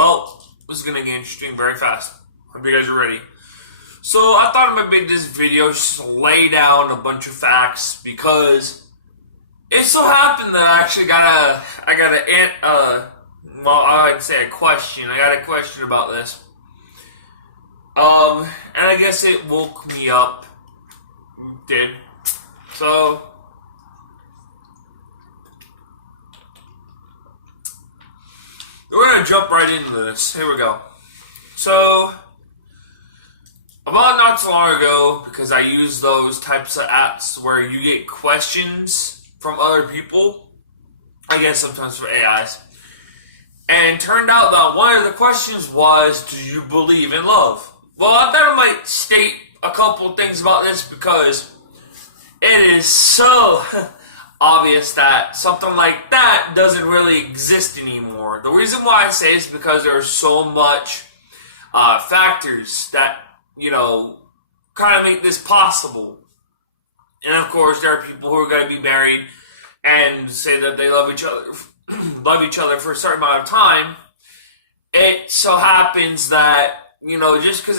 Well, this is gonna get interesting very fast. Hope you guys are ready. So I thought I might make this video just lay down a bunch of facts because it so happened that I'd say a question. I got a question about this. And I guess it woke me up. Did. So we're gonna jump right into this. Here we go. So about not so long ago, because I use those types of apps where you get questions from other people, I guess sometimes for AIs, and it turned out that one of the questions was, do you believe in love? Well, I thought I might state a couple things about this because it is so obvious that something like that doesn't really exist anymore. The reason why I say is because there are so much factors that, kind of make this possible. And of course, there are people who are going to be married and say that they love each other for a certain amount of time. It so happens that, just because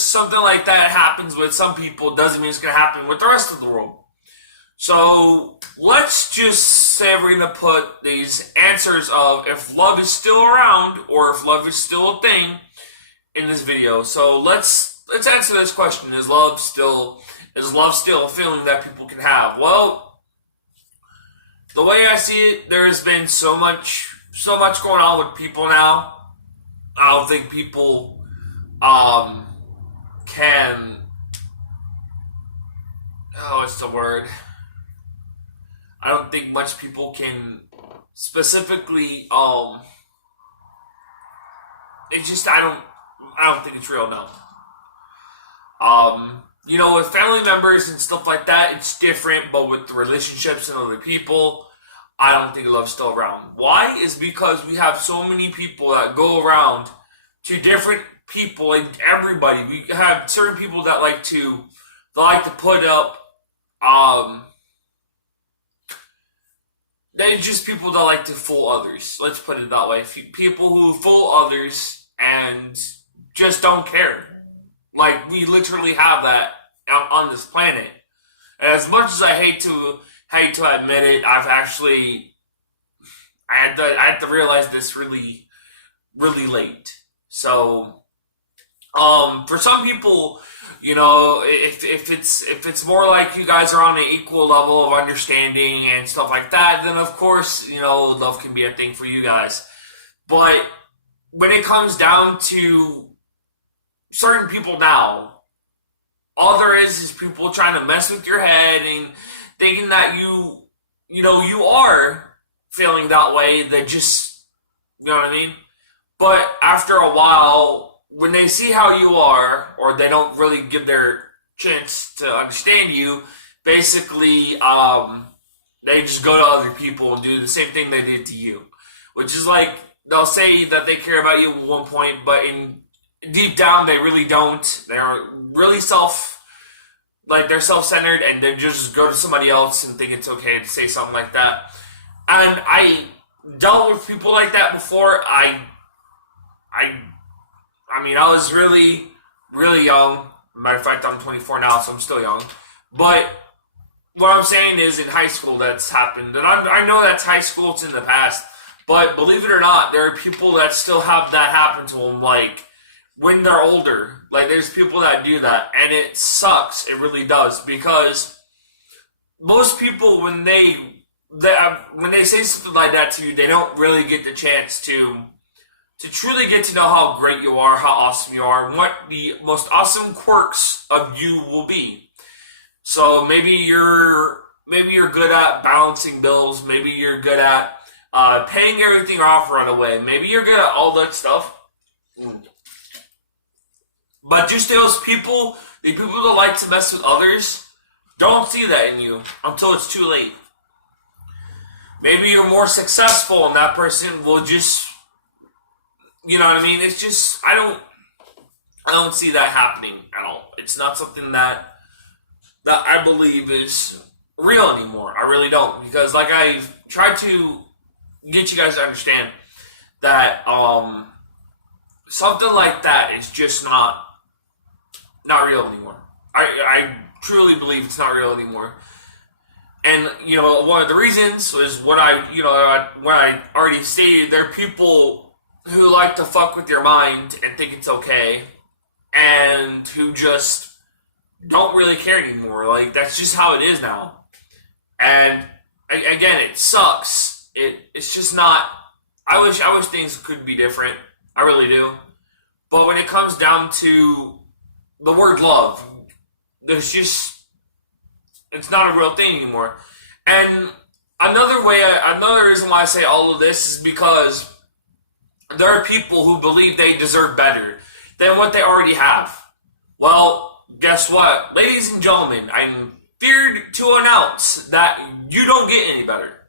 something like that happens with some people doesn't mean it's going to happen with the rest of the world. So let's just say we're going to put these answers of if love is still around or if love is still a thing in this video. So let's answer this question: Is love still a feeling that people can have? Well, the way I see it, there's been so much going on with people now. I don't think people can. Oh, what's the word? I don't think much people can specifically. It's just I don't think it's real now. With family members and stuff like that, it's different. But with relationships and other people, I don't think love's still around. Why? Is because we have so many people that go around to different people and everybody. We have certain people that like to put up. They're just people that like to fool others. Let's put it that way. People who fool others and just don't care. Like, we literally have that on this planet. And as much as I hate to admit it, I had to realize this really, really late. So, for some people, if it's more like you guys are on an equal level of understanding and stuff like that, then of course, love can be a thing for you guys. But when it comes down to certain people now, all there is people trying to mess with your head and thinking that you are feeling that way. They just, you know what I mean? But after a while, when they see how you are, or they don't really give their chance to understand you, basically, they just go to other people and do the same thing they did to you. Which is like, they'll say that they care about you at one point, but deep down, they really don't. They're really they're self-centered, and they just go to somebody else and think it's okay to say something like that. And I dealt with people like that before. I was really, really young. Matter of fact, I'm 24 now, so I'm still young. But what I'm saying is, in high school, that's happened. And I know that's high school, it's in the past. But believe it or not, there are people that still have that happen to them, like, when they're older. Like, there's people that do that, and it sucks. It really does, because most people, when they say something like that to you, they don't really get the chance to truly get to know how great you are, how awesome you are, and what the most awesome quirks of you will be. So maybe you're good at balancing bills. Maybe you're good at paying everything off right away. Maybe you're good at all that stuff. But just those people, the people that like to mess with others, don't see that in you until it's too late. Maybe you're more successful and that person will just, you know what I mean? It's just, I don't see that happening at all. It's not something that I believe is real anymore. I really don't. Because like I tried to get you guys to understand, that something like that is just not real anymore. I truly believe it's not real anymore. And one of the reasons was what I already stated. There are people who like to fuck with your mind and think it's okay, and who just don't really care anymore. Like, that's just how it is now. And again, it sucks. It's just not. I wish things could be different. I really do. But when it comes down to the word love, it's not a real thing anymore. And another reason why I say all of this is because there are people who believe they deserve better than what they already have. Well, guess what? Ladies and gentlemen, I'm feared to announce that you don't get any better.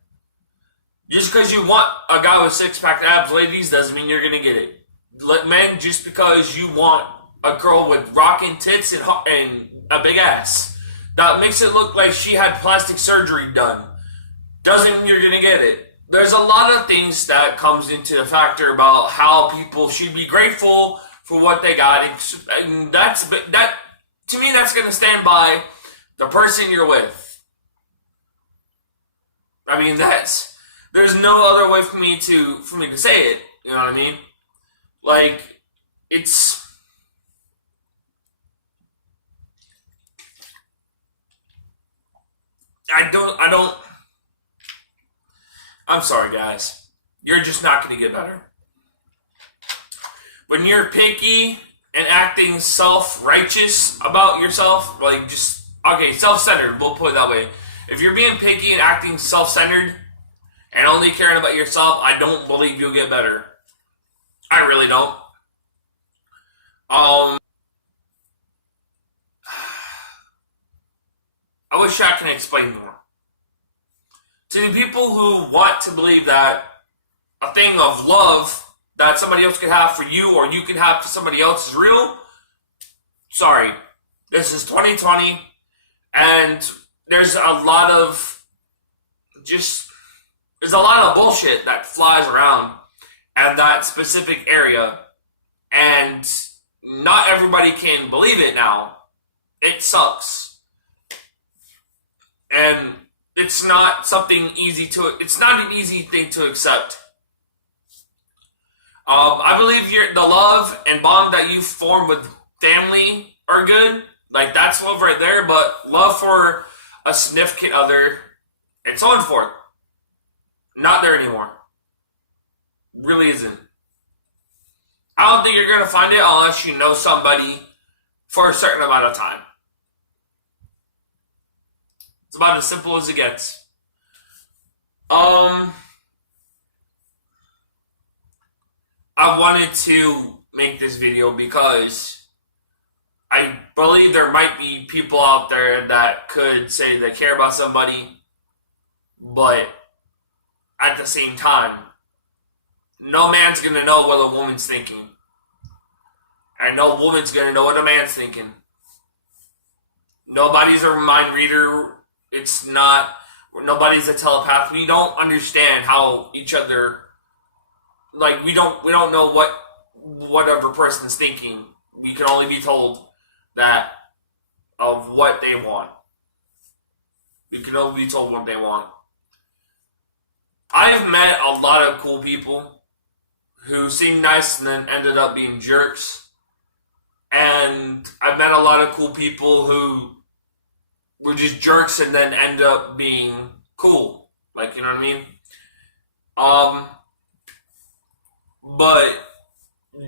Just because you want a guy with six-pack abs, ladies, doesn't mean you're going to get it. Men, just because you want a girl with rocking tits and a big ass that makes it look like she had plastic surgery done, doesn't mean you're going to get it. There's a lot of things that comes into the factor about how people should be grateful for what they got. And that to me, that's going to stand by the person you're with. I mean, there's no other way for me to say it. You know what I mean? Like, I'm sorry, guys. You're just not going to get better. When you're picky and acting self-righteous about yourself, self-centered, we'll put it that way. If you're being picky and acting self-centered and only caring about yourself, I don't believe you'll get better. I really don't. I wish I can explain more. To the people who want to believe that a thing of love that somebody else could have for you or you can have for somebody else is real, sorry. This is 2020, and there's a lot of bullshit that flies around at that specific area, and not everybody can believe it now. It sucks. And it's not an easy thing to accept. I believe the love and bond that you form with family are good. Like, that's love right there, but love for a significant other, it's on for it. Not there anymore. Really isn't. I don't think you're going to find it unless you know somebody for a certain amount of time. It's about as simple as it gets. I wanted to make this video because I believe there might be people out there that could say they care about somebody, but at the same time, no man's going to know what a woman's thinking. And no woman's going to know what a man's thinking. Nobody's a mind reader. Nobody's a telepath. We don't understand how each other, we don't know what whatever person's thinking. We can only be told that of what they want. We can only be told what they want. I've met a lot of cool people who seemed nice and then ended up being jerks. And I've met a lot of cool people who were just jerks and then end up being cool. You know what I mean? But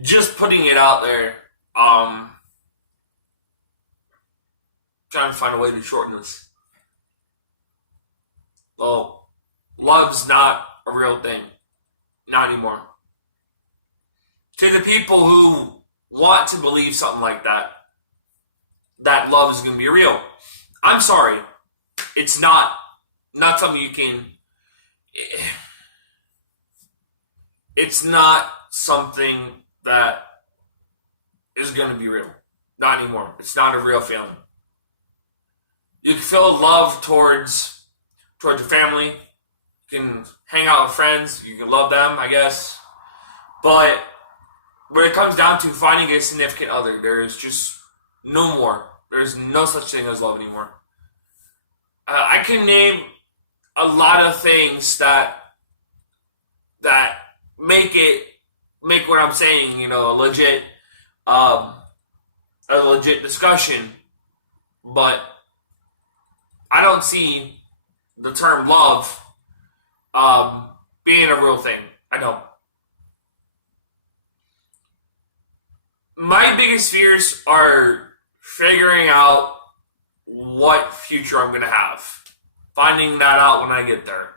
just putting it out there, trying to find a way to shorten this. Well, love's not a real thing. Not anymore. To the people who want to believe something like that love is going to be real, I'm sorry. It's not something you can... It's not something that is going to be real. Not anymore. It's not a real feeling. You can feel love towards your family. You can hang out with friends. You can love them, I guess. But when it comes down to finding a significant other, there's just no more. There's no such thing as love anymore. I can name a lot of things that make what I'm saying, um, a legit discussion. But I don't see the term love being a real thing. I don't. My biggest fears are figuring out what future I'm going to have. Finding that out when I get there.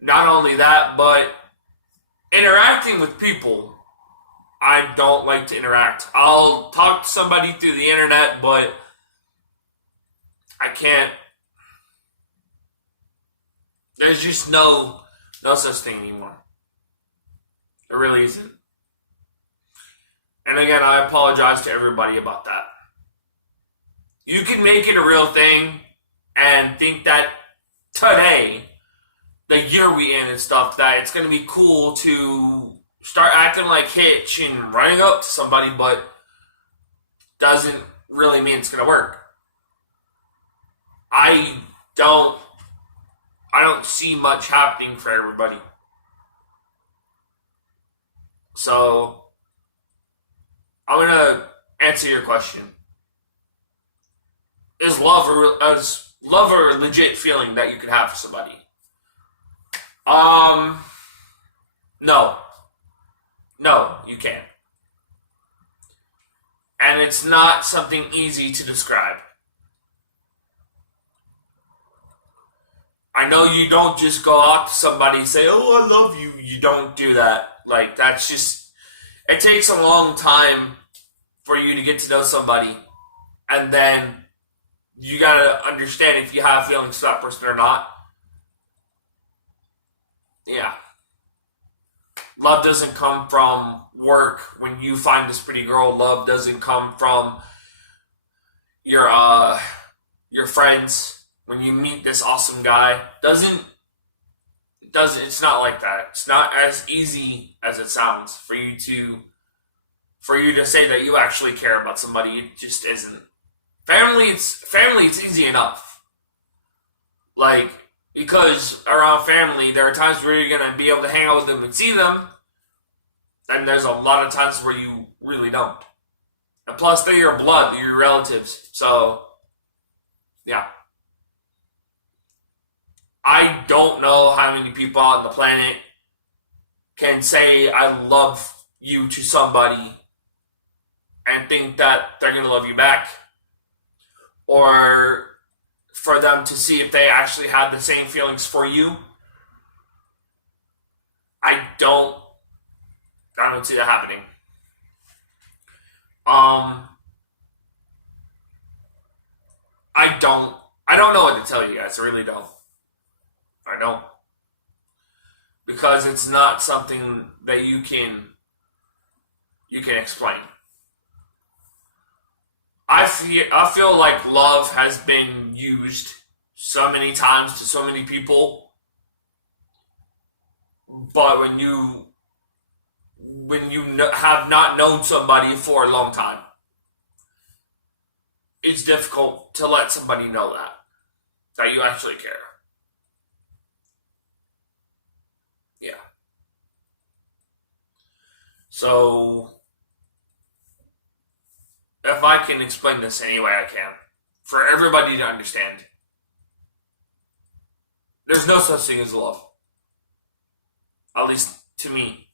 Not only that, but interacting with people. I don't like to interact. I'll talk to somebody through the internet, but I can't. There's just no such thing anymore. There really isn't. And again, I apologize to everybody about that. You can make it a real thing and think that today, the year we in and stuff, that it's going to be cool to start acting like Hitch and running up to somebody, but doesn't really mean it's going to work. I don't see much happening for everybody. So, I'm going to answer your question. Is love a legit feeling that you can have for somebody? No. No, you can't. And it's not something easy to describe. I know you don't just go up to somebody and say, "Oh, I love you." You don't do that. Like, that's just, it takes a long time for you to get to know somebody. And then you gotta understand if you have feelings for that person or not. Yeah. Love doesn't come from work when you find this pretty girl. Love doesn't come from your friends when you meet this awesome guy. It's not like that. It's not as easy as it sounds for you to say that you actually care about somebody. It just isn't. Family, it's easy enough. Like, because around family, there are times where you're gonna be able to hang out with them and see them, and there's a lot of times where you really don't. And plus, they're your blood, they're your relatives. So, yeah. I don't know how many people on the planet can say I love you to somebody and think that they're gonna love you back. Or for them to see if they actually have the same feelings for you. I don't see that happening. I don't know what to tell you guys. I really don't. I don't. Because it's not something that you can explain. I feel like love has been used so many times to so many people, but when you have not known somebody for a long time, it's difficult to let somebody know that you actually care. Yeah. So, if I can explain this any way I can, for everybody to understand, there's no such thing as love. At least to me,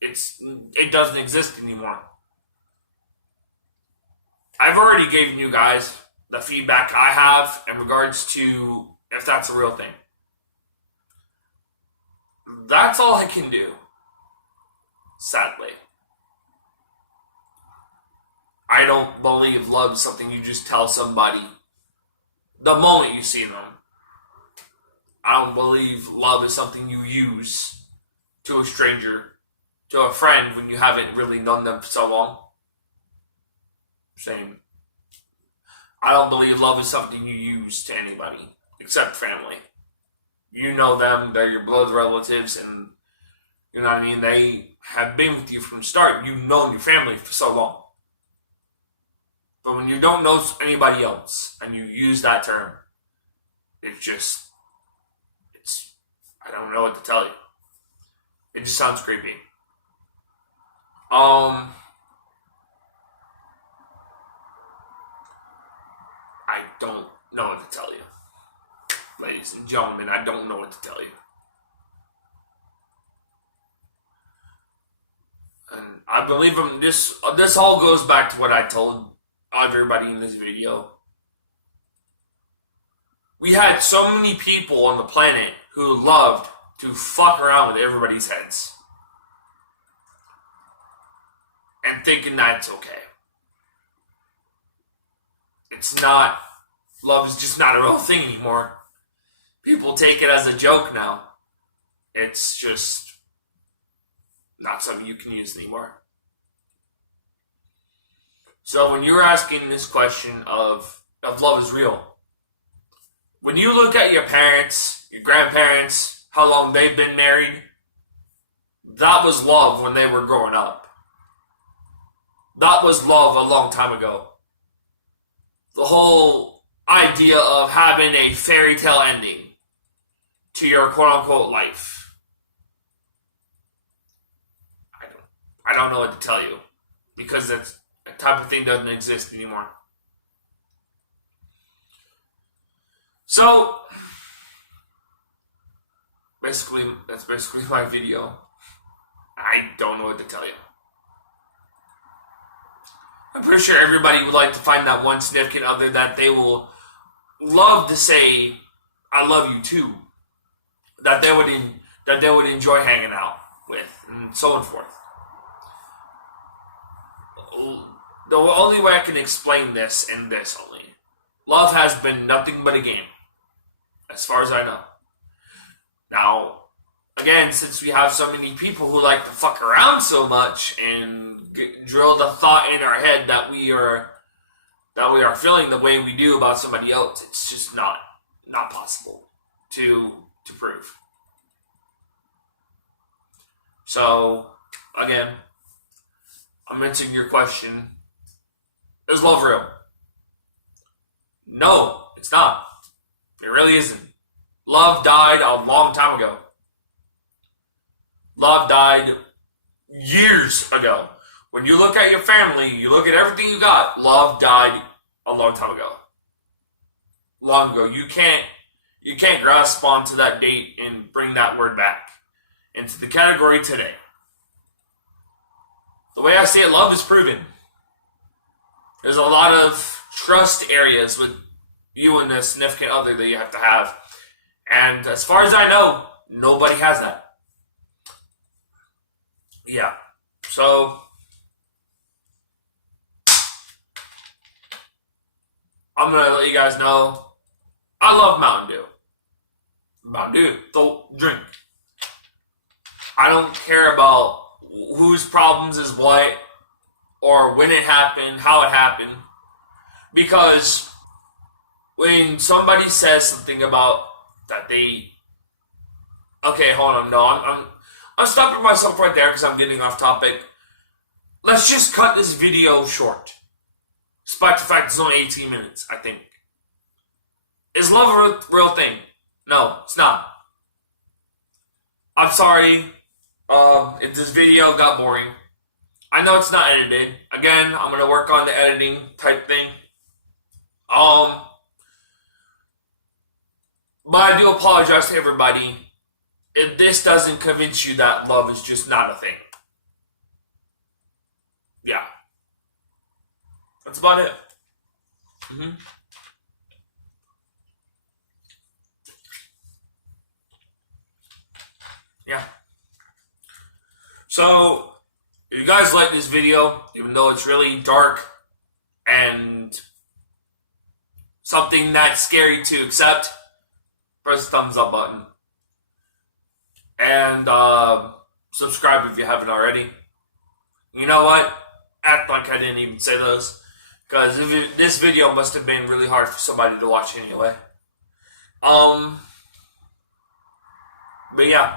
it doesn't exist anymore. I've already given you guys the feedback I have in regards to if that's a real thing. That's all I can do. Sadly. I don't believe love is something you just tell somebody the moment you see them. I don't believe love is something you use to a stranger, to a friend when you haven't really known them for so long. Same. I don't believe love is something you use to anybody, except family. You know them, they're your blood relatives, and You know what I mean? They have been with you from the start. You've known your family for so long. But when you don't know anybody else and you use that term, I don't know what to tell you. It just sounds creepy. I don't know what to tell you. Ladies and gentlemen, I don't know what to tell you. And I believe this all goes back to what I told everybody in this video. We had so many people on the planet who loved to fuck around with everybody's heads. And thinking that it's okay. It's not, love is just not a real thing anymore. People take it as a joke now. It's just not something you can use anymore. So when you're asking this question of love is real, when you look at your parents, your grandparents, how long they've been married, that was love when they were growing up. That was love a long time ago. The whole idea of having a fairy tale ending to your quote-unquote life. I don't know what to tell you, because that type of thing doesn't exist anymore. So, that's basically my video. I don't know what to tell you. I'm pretty sure everybody would like to find that one significant other that they will love to say, I love you too. That they would enjoy hanging out with, and so on and forth. The only way I can explain this in this only. Love has been nothing but a game, as far as I know. Now, again, since we have so many people who like to fuck around so much and drill the thought in our head that we are feeling the way we do about somebody else, it's just not possible to prove. So, again, I'm answering your question. Is love real? No, it's not. It really isn't. Love died a long time ago. Love died years ago. When you look at your family, you look at everything you got, love died a long time ago. Long ago. You can't grasp onto that date and bring that word back into the category today. The way I see it, love is proven. There's a lot of trust areas with you and a significant other that you have to have. And as far as I know, nobody has that. Yeah. So, I'm going to let you guys know, I love Mountain Dew. Mountain Dew, don't drink. I don't care about whose problems is what, or when it happened, how it happened. Because when somebody says something about that okay, hold on, no, I'm stopping myself right there because I'm getting off topic. Let's just cut this video short. Despite the fact it's only 18 minutes, I think. Is love a real thing? No, it's not. I'm sorry if this video got boring. I know it's not edited. Again, I'm going to work on the editing type thing. But I do apologize to everybody if this doesn't convince you that love is just not a thing. Yeah. That's about it. Yeah. So, if you guys like this video, even though it's really dark and something that's scary to accept, press the thumbs up button. And subscribe if you haven't already. You know what? Act like I didn't even say those. Because this video must have been really hard for somebody to watch anyway. But yeah.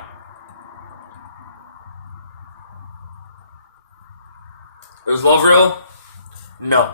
Is love real? No.